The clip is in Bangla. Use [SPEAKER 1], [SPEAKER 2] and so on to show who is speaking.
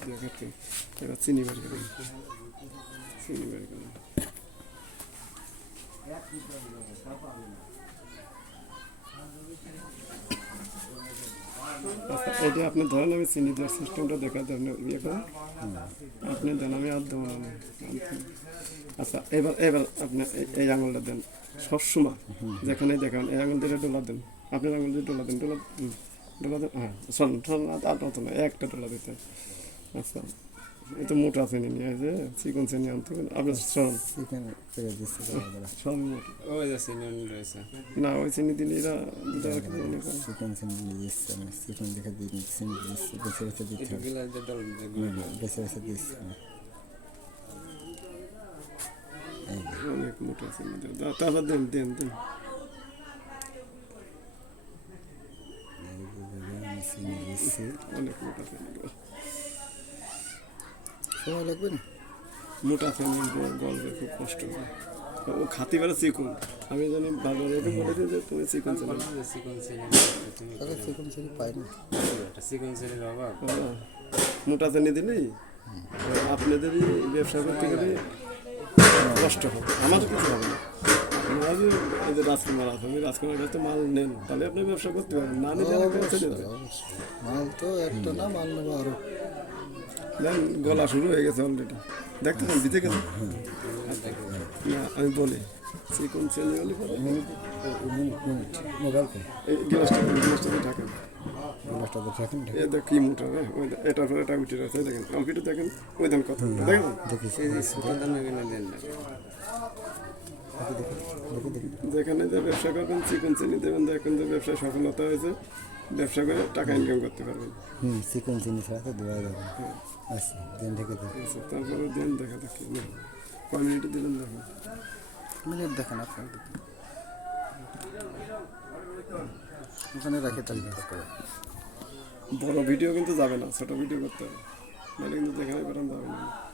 [SPEAKER 1] দিয়ে কাটকে এবার চিনি বের করেন চিনি বের করেন আচ্ছা এটা আপনি ধরেন আমি চিনি দেওয়ার সিস্টেমটা দেখা দেন ইয়ে করেন আপনি দেন আমি আর দেবো না আচ্ছা এবার এবার আপনি এই আঙুলটা দেন সবসময় যেখানে দেখান এই আঙুল দিয়ে ডোলা দেন আপনার আঙুল দিয়ে ডোলা দেন ডোলা দেন হ্যাঁ শোন আর মতো না একটা ডোলা দিতে আচ্ছা এই তো মোটা চিনি নিয়ে আছে চিকন চিনি আনতে আপনার শোন সব
[SPEAKER 2] ওই যে চিনি রয়েছে
[SPEAKER 1] না ওই চিনি দিলে
[SPEAKER 3] চিকেন চিনি দিচ্ছে আমি চিকেন দেখে দিই চিনি দিচ্ছে বেছে বেছে দিতে হবে
[SPEAKER 2] গিলাস দিয়ে দল
[SPEAKER 3] বেছে বেছে দিচ্ছে
[SPEAKER 1] অনেক মোটা চিনি তারপর দেন দেন দেন
[SPEAKER 3] চিনি দিচ্ছি
[SPEAKER 1] অনেক মোটা চিনি
[SPEAKER 3] সময় লাগবে না
[SPEAKER 1] মোটা চিনি গলবে খুব কষ্ট হয় ও খাতি বেড়া চিকুন আমি জানি বাজারে বলেছে যে তুমি চিকুন চিনি
[SPEAKER 2] চিকন চিনি
[SPEAKER 3] চিকেন চিনি পাই না
[SPEAKER 2] একটা চিকন চিনির অভাব
[SPEAKER 1] মোটা চিনি দিলেই আপনাদেরই ব্যবসা করতে গেলে কষ্ট হবে আমার কিছু হবে না আপনি এই যে রাজকুমার আছে আমি রাজকুমার কাছে মাল নেন তাহলে আপনি ব্যবসা করতে পারবেন না নিলে চলে যাবে
[SPEAKER 3] মাল তো একটা না মাল নেবো আরো
[SPEAKER 1] দেন গলা শুরু হয়ে গেছে অলরেডি দেখতে পান দিতে গেছে না আমি বলি চিকন চিনি হলে পরে
[SPEAKER 3] মোবাইল ফোন
[SPEAKER 1] এই গ্লাসটাতে ঢাকেন
[SPEAKER 3] গ্লাসটা তো থাকেন
[SPEAKER 1] এ দেখ কি মোটা রে ওই এটার পরে এটা উঠে আছে দেখেন কম্পিউটার দেখেন ওই দেন কথা দেখেন যেখানে যে ব্যবসা করবেন চিকন চিনি দেবেন দেখেন যে ব্যবসায় সফলতা হয়েছে ব্যবসা করে টাকা ইনকাম করতে পারবেন
[SPEAKER 3] চিকেন চিনি ছাড়া তো দেওয়া যাবে আচ্ছা দিন থেকে
[SPEAKER 1] আচ্ছা তারপরে দেন দেখা দেখি কয় মিনিটে দিলেন দেখেন
[SPEAKER 3] মিনিট দেখেন আপনার ওখানে রাখে তাহলে
[SPEAKER 1] বড় ভিডিও কিন্তু যাবে না ছোট ভিডিও করতে হবে নাহলে কিন্তু যেখানে বেরোন যাবে না